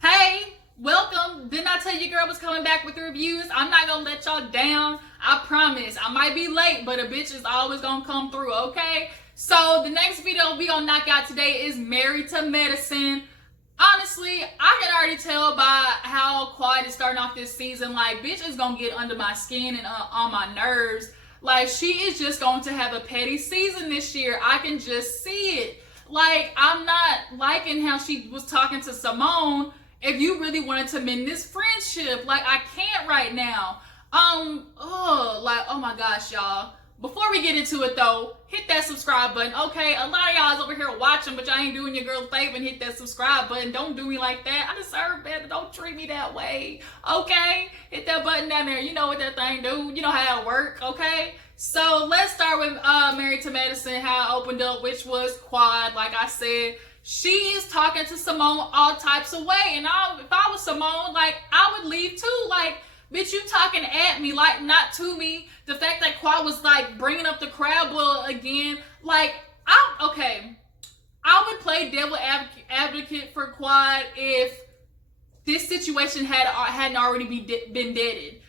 Hey, welcome. Didn't I tell you girl was coming back with the reviews? I'm not gonna let y'all down. I promise. I might be late, but a bitch is always gonna come through, okay? So the next video we gonna knock out today is Married to Medicine. Honestly, I can already tell by how Quad is starting off this season. Like, bitch is gonna get under my skin and on my nerves. Like, she is just going to have a petty season this year. I can just see it. Like, I'm not liking how she was talking to Simmone. If you really wanted to mend this friendship, like, I can't right now. Oh my gosh, y'all. Before we get into it though, hit that subscribe button. Okay, a lot of y'all is over here watching, but y'all ain't doing your girl a favor and hit that subscribe button. Don't do me like that. I deserve better. Don't treat me that way. Okay? Hit that button down there. You know what that thing do. You know how it work, okay? So let's start with Married to Medicine, how it opened up, which was Quad. Like I said, she is talking to Simmone all types of way. And if I was Simmone, like, I would leave too. Like, bitch, you talking at me, like, not to me. The fact that Quad was, like, bringing up the crab boil again, like, I would play devil advocate for Quad if this situation hadn't already been deaded.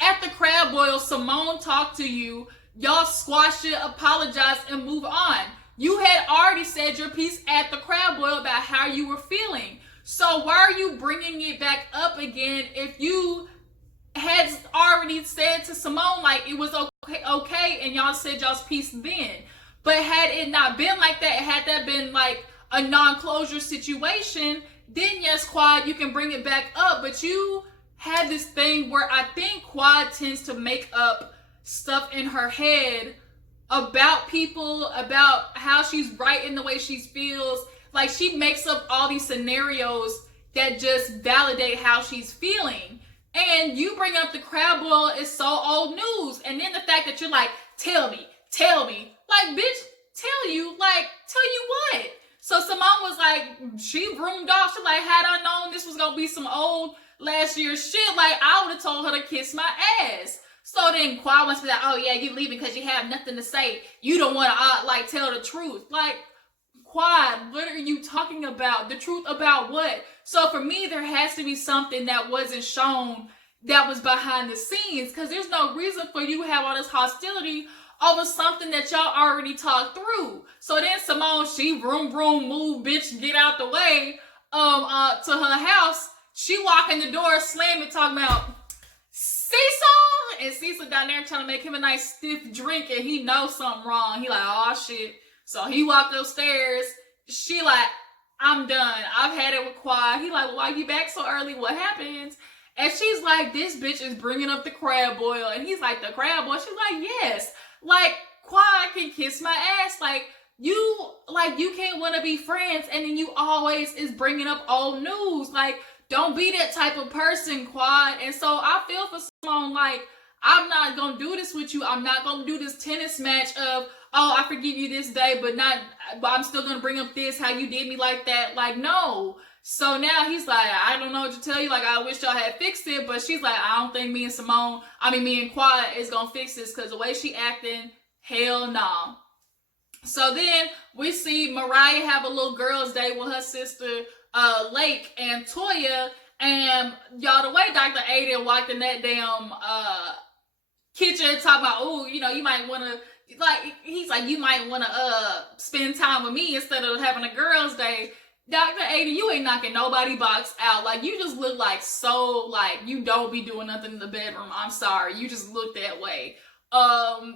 At the crab boil, Simmone talked to you, y'all squash it, apologize, and move on. You had already said your piece at the crab boil about how you were feeling. So why are you bringing it back up again if you had already said to Simmone like it was okay, and y'all said y'all's piece then? But had it not been like that, had that been like a non-closure situation, then yes, Quad, you can bring it back up. But you had this thing where I think Quad tends to make up stuff in her head about people, about how she's right in the way she feels. Like, she makes up all these scenarios that just validate how she's feeling. And you bring up the crab boil is so old news. And then the fact that you're like, tell me. Like, bitch, tell you what? So Simmone was like, she roomed off. She's like, had I known this was gonna be some old last year's shit, like, I would have told her to kiss my ass. So then Quad wants to be like, oh yeah, you leaving because you have nothing to say. You don't want to like tell the truth. Like, Quad, what are you talking about? The truth about what? So for me, there has to be something that wasn't shown that was behind the scenes, because there's no reason for you to have all this hostility over something that y'all already talked through. So then Simmone, she vroom, move, bitch, get out the way, to her house. She walk in the door, slam it, talking about Cecil, and Cecil down there trying to make him a nice stiff drink, and he knows something wrong. He like, oh shit. So he walked upstairs. She like, I'm done. I've had it with Quad. He like, why you back so early? What happens? And she's like, this bitch is bringing up the crab boil. And he's like, the crab boil? She's like, yes. Like, Quad can kiss my ass. Like you can't want to be friends, and then you always is bringing up old news. Like, don't be that type of person, Quad. And so I feel for Simmone, like, I'm not gonna do this with you. I'm not gonna do this tennis match of, oh, I forgive you this day, but I'm still gonna bring up this, how you did me like that. Like, no. So now he's like, I don't know what to tell you. Like, I wish y'all had fixed it. But she's like, I don't think me and Quad is gonna fix this, because the way she acting, hell no. So then we see Mariah have a little girls' day with her sister, Lake and Toya. And y'all, the way Dr. Aiden walked in that damn kitchen talking about, oh, you know, you might want to, like, he's like, you might want to spend time with me instead of having a girls' day. Dr. Aiden, you ain't knocking nobody box out. Like, you just look like so, like, you don't be doing nothing in the bedroom. I'm sorry. You just look that way.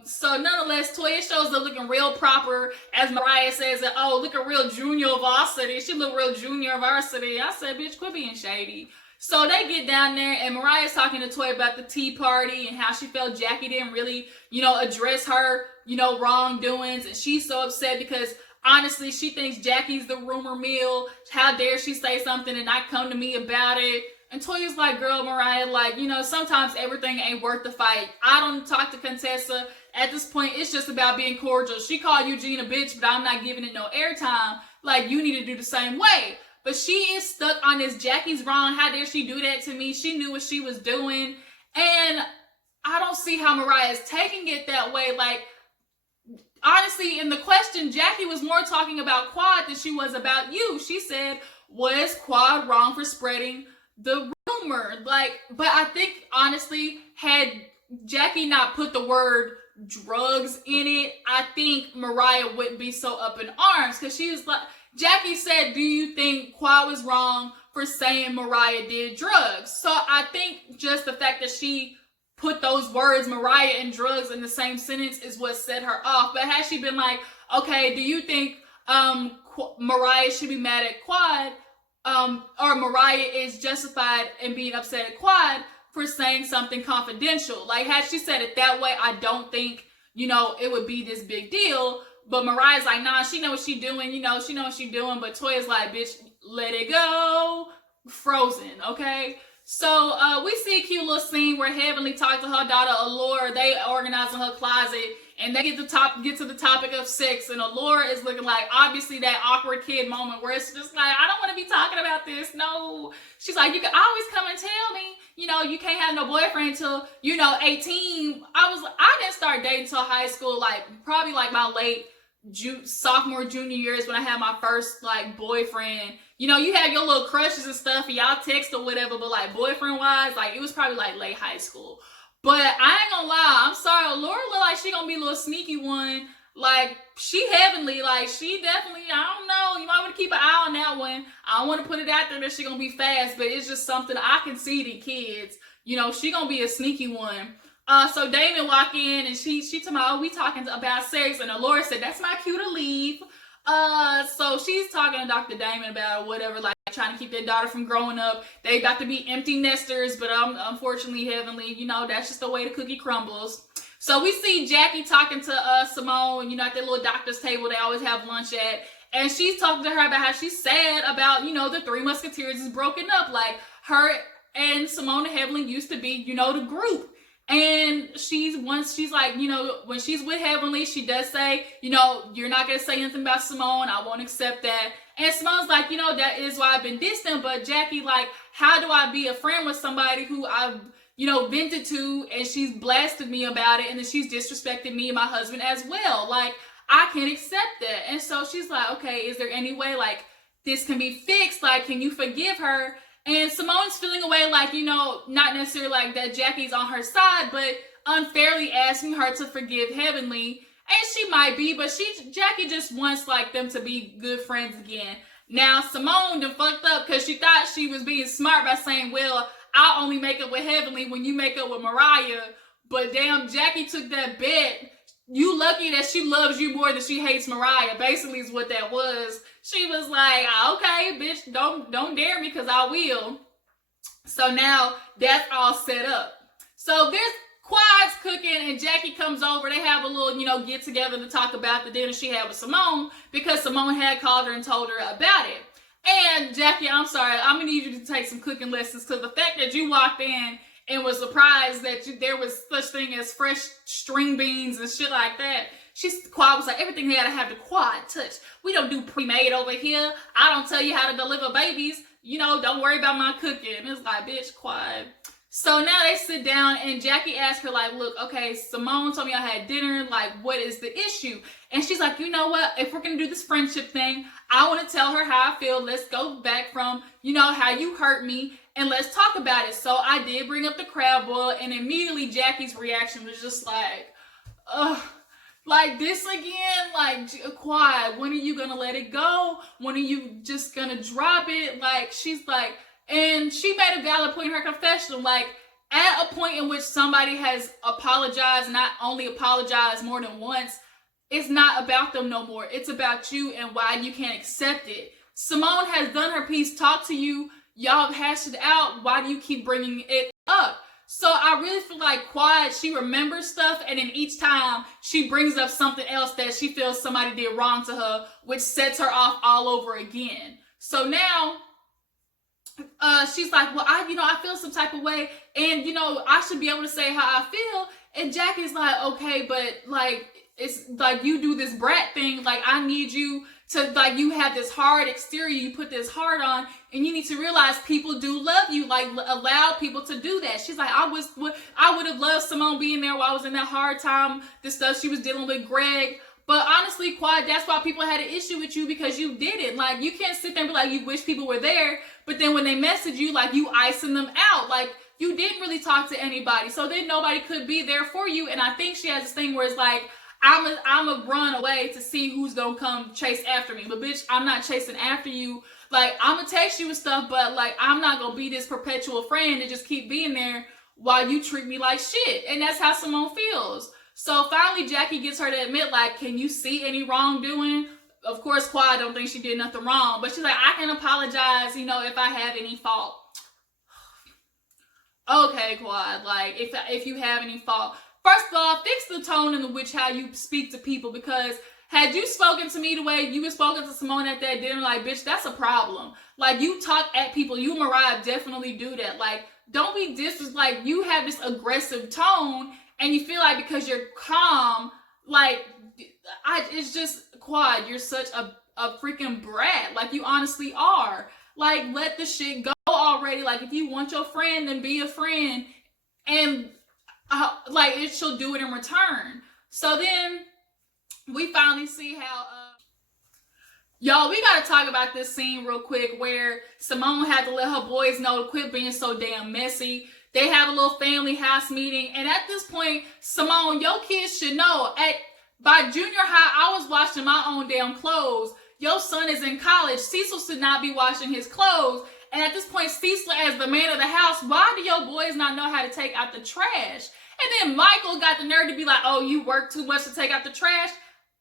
So nonetheless, Toya shows up looking real proper, as Mariah says that, oh, look a real junior varsity. She look real junior varsity. I said, bitch, quit being shady. So they get down there, and Mariah's talking to Toya about the tea party and how she felt Jackie didn't really, you know, address her, you know, wrongdoings. And she's so upset because honestly, she thinks Jackie's the rumor mill. How dare she say something and not come to me about it? And Toya's like, girl, Mariah, like, you know, sometimes everything ain't worth the fight. I don't talk to Contessa. At this point, it's just about being cordial. She called Eugene a bitch, but I'm not giving it no airtime. Like, you need to do the same way. But she is stuck on this, Jackie's wrong. How dare she do that to me? She knew what she was doing. And I don't see how Mariah is taking it that way. Like, honestly, in the question, Jackie was more talking about Quad than she was about you. She said, was Quad wrong for spreading the rumor? Like, but I think, honestly, had Jackie not put the word drugs in it, I think Mariah wouldn't be so up in arms, because she was like, Jackie said, do you think Quad was wrong for saying Mariah did drugs? So I think just the fact that she put those words, Mariah and drugs, in the same sentence is what set her off. But had she been like, okay, do you think Mariah should be mad at Quad, or Mariah is justified in being upset at Quad for saying something confidential? Like, had she said it that way, I don't think, it would be this big deal. But Mariah's like, nah, she know what she doing, she know what she doing. But Toya's like, bitch, let it go. Frozen, okay? So we see a cute little scene where Heavenly talked to her daughter Allure. They organize in her closet, and they get to the topic of sex. And Allure is looking like, obviously, that awkward kid moment where it's just like, I don't want to be talking about this. No. She's like, you can always come and tell me. You can't have no boyfriend until 18. I didn't start dating until high school, probably my late sophomore, junior years, when I had my first boyfriend. You have your little crushes and stuff, and y'all text or whatever, but boyfriend wise, it was probably late high school. But I ain't gonna lie, I'm sorry, Laura look like she gonna be a little sneaky one. She Heavenly, she definitely, I don't know, you might want to keep an eye on that one. I don't want to put it out there that she gonna be fast, but it's just something I can see in kids. She gonna be a sneaky one. So Damon walk in, and she talking about, we talking about sex, and Laura said, that's my cue to leave. So she's talking to Dr. Damon about whatever, trying to keep their daughter from growing up. They got to be empty nesters, but unfortunately, Heavenly, that's just the way the cookie crumbles. So we see Jackie talking to Simmone, at their little doctor's table they always have lunch at, and she's talking to her about how she's sad about, the Three Musketeers is broken up. Her and Simmone and Heavenly used to be, the group. And she's like, when she's with Heavenly, she does say, you're not going to say anything about Simmone. I won't accept that. And Simone's like, that is why I've been distant. But Jackie, how do I be a friend with somebody who I've, vented to, and she's blasted me about it, and then she's disrespected me and my husband as well. I can't accept that. And so she's like, okay, is there any way, this can be fixed? Can you forgive her? And Simone's feeling away, not necessarily that Jackie's on her side, but unfairly asking her to forgive Heavenly. And she might be, but Jackie just wants them to be good friends again. Now Simmone done fucked up because she thought she was being smart by saying, well, I'll only make up with Heavenly when you make up with Mariah. But damn, Jackie took that bet. You lucky that she loves you more than she hates Mariah, basically is what that was. She was like, okay, bitch, don't dare me, because I will. So now that's all set up. So there's Quad's cooking, and Jackie comes over. They have a little, get together to talk about the dinner she had with Simmone, because Simmone had called her and told her about it. And Jackie, I'm sorry, I'm going to need you to take some cooking lessons, because the fact that you walked in and was surprised that there was such thing as fresh string beans and shit like that. Quad was like, everything gotta have the Quad touch. We don't do pre-made over here. I don't tell you how to deliver babies. Don't worry about my cooking. It's like, bitch, Quad. So now they sit down, and Jackie asked her, look, okay, Simmone told me I had dinner. What is the issue? And she's like, you know what? If we're going to do this friendship thing, I want to tell her how I feel. Let's go back from, how you hurt me, and let's talk about it. So I did bring up the crab boil, and immediately Jackie's reaction was just this again? Quad, when are you going to let it go? When are you just going to drop it? She's like, and she made a valid point in her confessional, at a point in which somebody has apologized, not only apologized more than once, it's not about them no more. It's about you and why you can't accept it. Simmone has done her piece, talked to you, y'all have hashed it out. Why do you keep bringing it up? So I really feel like Quad, she remembers stuff, and then each time she brings up something else that she feels somebody did wrong to her, which sets her off all over again. So now she's like, well, I feel some type of way, and I should be able to say how I feel. And Jackie's like, okay, but it's you do this brat thing. I need you to you have this hard exterior, you put this hard on, and you need to realize people do love you. Allow people to do that. She's like, I would have loved Simmone being there while I was in that hard time, the stuff she was dealing with Greg. But honestly, Quad, that's why people had an issue with you, because you did it. Like, you can't sit there and be like, you wish people were there, but then when they message you, like, you icing them out. Like, you didn't really talk to anybody, so then nobody could be there for you. And I think she has this thing where it's like, I'm a run away to see who's gonna come chase after me. But bitch, I'm not chasing after you. Like, I'm gonna text you and stuff, but like, I'm not gonna be this perpetual friend and just keep being there while you treat me like shit. And that's how Simmone feels. So finally, Jackie gets her to admit, like, can you see any wrongdoing? Of course, Quad don't think she did nothing wrong, but she's like, I can apologize, if I have any fault. Okay, Quad, like, if you have any fault, first of all, fix the tone in which how you speak to people, because had you spoken to me the way you were spoken to Simmone at that dinner, like, bitch, that's a problem. Like, you talk at people. You and Mariah definitely do that. Like, don't be like, you have this aggressive tone, and you feel like because you're calm, like, it's just, Quad, you're such a freaking brat. Like, you honestly are. Like, let the shit go already. Like, if you want your friend, then be a friend. And, like, she'll do it in return. So then, we finally see how, y'all, we gotta talk about this scene real quick where Simmone had to let her boys know to quit being so damn messy. They have a little family house meeting, and at this point, Simmone, your kids should know, by junior high, I was washing my own damn clothes. Your son is in college. Cecil should not be washing his clothes. And at this point, Cecil, as the man of the house, why do your boys not know how to take out the trash? And then Michael got the nerve to be like, oh, you work too much to take out the trash?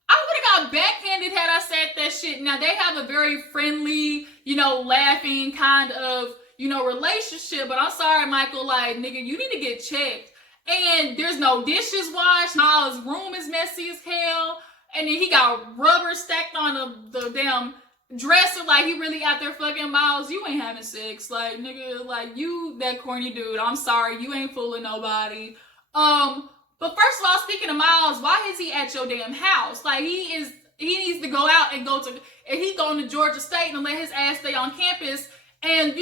I would have got backhanded had I said that shit. Now, they have a very friendly, laughing kind of, relationship. But I'm sorry, Michael, like, nigga, you need to get checked. And there's no dishes washed. Miles' room is messy as hell. And then he got rubber stacked on the damn dresser, like he really out there fucking. Miles, you ain't having sex. Like, nigga, like, you that corny dude. I'm sorry, you ain't fooling nobody. But first of all, speaking of Miles, why is he at your damn house? Like, he needs to go out and and he going to Georgia State and let his ass stay on campus and,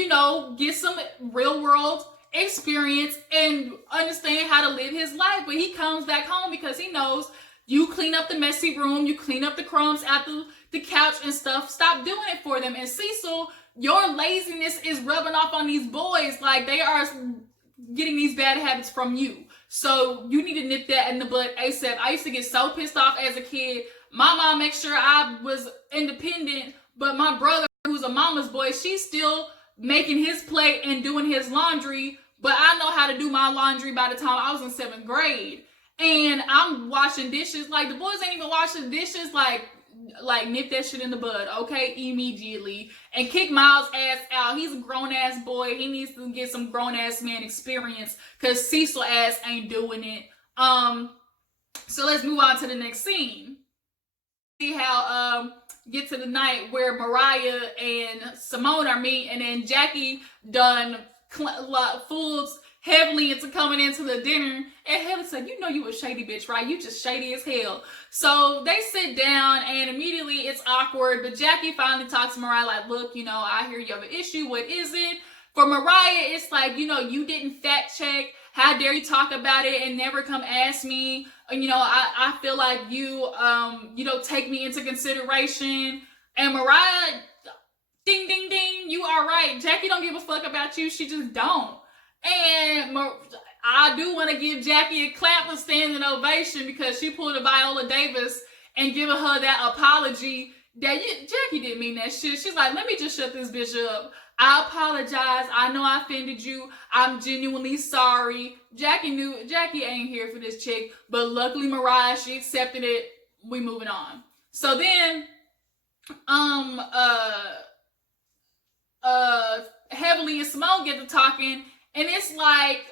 get some real world experience and understand how to live his life. But he comes back home because he knows you clean up the messy room, you clean up the crumbs out the couch and stuff. Stop doing it for them. And Cecil, your laziness is rubbing off on these boys. Like, they are getting these bad habits from you. So you need to nip that in the bud ASAP. I used to get so pissed off as a kid. My mom makes sure I was independent, but my brother, who's a mama's boy, she's still making his plate and doing his laundry. But I know how to do my laundry by the time I was in 7th grade. And I'm washing dishes. Like, the boys ain't even washing dishes. Like nip that shit in the bud, okay? Immediately. And kick Miles' ass out. He's a grown-ass boy. He needs to get some grown-ass man experience because Cecil ass ain't doing it. So let's move on to the next scene. See how, get to the night where Mariah and Simmone are meeting, and then Jackie done fools heavily into coming into the dinner, and Heaven said, you know you a shady bitch, right? You just shady as hell. So they sit down, and immediately it's awkward, but Jackie finally talks to Mariah like, look, I hear you have an issue. What is it? For Mariah, it's like, you didn't fact check. How dare you talk about it and never come ask me? I feel like you don't take me into consideration. And Mariah, ding, ding, ding, you are right. Jackie don't give a fuck about you. She just don't. And I do want to give Jackie a clap of standing ovation because she pulled a Viola Davis and giving her that apology that Jackie didn't mean that shit. She's like, let me just shut this bitch up. I apologize. I know I offended you. I'm genuinely sorry. Jackie ain't here for this chick, but luckily Mariah, she accepted it. We moving on. So then, Heavenly and Simmone get to talking, and it's like,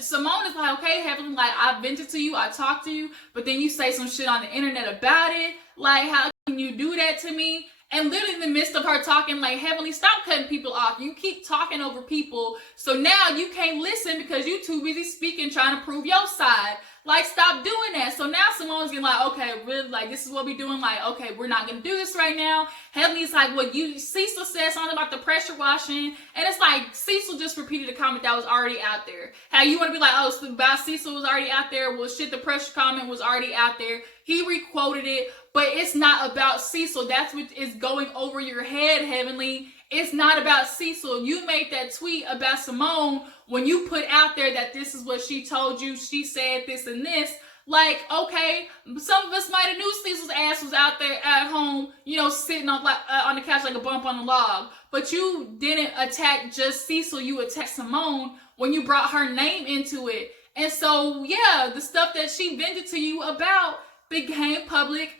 Simmone is like, okay, Heavenly, like, I vented to you, I talked to you, but then you say some shit on the internet about it. Like, how can you do that to me? And literally in the midst of her talking, like, Heavenly, stop cutting people off. You keep talking over people. So now you can't listen because you too busy speaking, trying to prove your side. Like, stop doing that. So now Simone's getting like, okay, really, like, this is what we're doing. Like, okay, we're not going to do this right now. Heavenly's like, well, Cecil said something about the pressure washing. And it's like, Cecil just repeated a comment that was already out there. How you want to be like, oh, so about Cecil was already out there. Well, shit, the pressure comment was already out there. He requoted it, but it's not about Cecil. That's what is going over your head, Heavenly. It's not about Cecil. You made that tweet about Simmone when you put out there that this is what she told you. She said this and this. Like, okay, some of us might have knew Cecil's ass was out there at home, sitting on the couch like a bump on a log. But you didn't attack just Cecil. You attacked Simmone when you brought her name into it. And so, yeah, the stuff that she vented to you about became public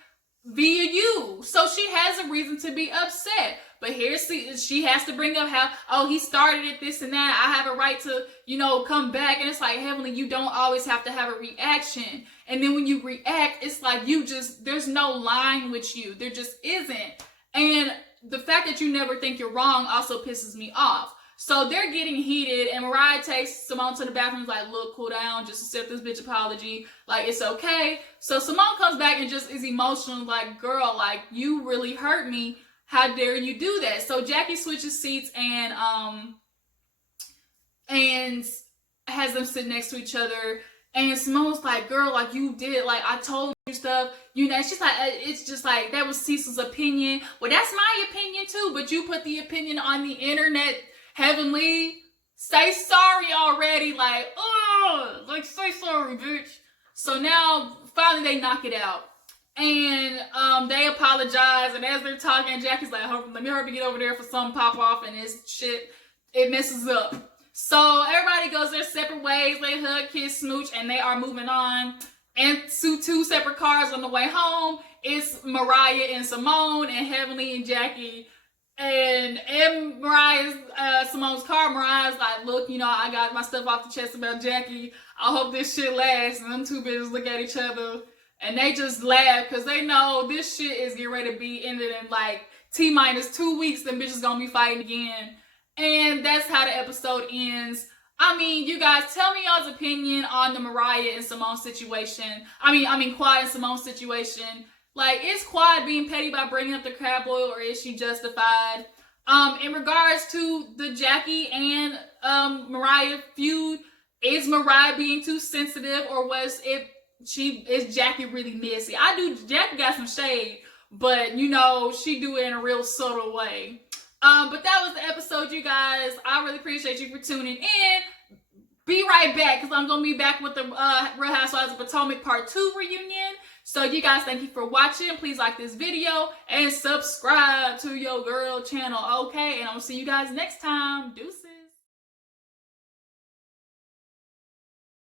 via you. So she has a reason to be upset. But here she has to bring up how, oh, he started it, this and that. I have a right to, come back. And it's like, Heavenly, you don't always have to have a reaction. And then when you react, it's like there's no line with you. There just isn't. And the fact that you never think you're wrong also pisses me off. So they're getting heated, and Mariah takes Simmone to the bathroom, like, look, cool down, just accept this bitch apology, like, it's okay. So Simmone comes back and just is emotional, like, girl, like, you really hurt me. How dare you do that? So Jackie switches seats and has them sit next to each other. And Simone's like, girl, like, you did, like, I told you stuff. She's like, it's just like, that was Cecil's opinion. Well, that's my opinion too, but you put the opinion on the internet. Heavenly, say sorry already. Like, say sorry, bitch. So now, finally, they knock it out. And they apologize. And as they're talking, Jackie's like, let me hurry get over there for some pop off. And this shit, it messes up. So everybody goes their separate ways. They hug, kiss, smooch, and they are moving on. And two separate cars on the way home. It's Mariah and Simmone, and Heavenly and Jackie. And in Mariah's, Simone's car, Mariah's like, look, I got my stuff off the chest about Jackie. I hope this shit lasts. And them two bitches look at each other and they just laugh because they know this shit is getting ready to be ended in like T-minus 2 weeks. Them bitches gonna be fighting again. And that's how the episode ends. I mean, you guys, tell me y'all's opinion on the Mariah and Simmone situation. I mean, Quad and Simmone situation. Like, is Quad being petty by bringing up the crab boil, or is she justified? In regards to the Jackie and Mariah feud, is Mariah being too sensitive, or is Jackie really messy? Jackie got some shade, but she do it in a real subtle way. But that was the episode, you guys. I really appreciate you for tuning in. Be right back, because I'm going to be back with the Real Housewives of Potomac Part 2 reunion. So you guys, thank you for watching. Please like this video and subscribe to your girl channel, okay? And I'm going to see you guys next time. Deuces.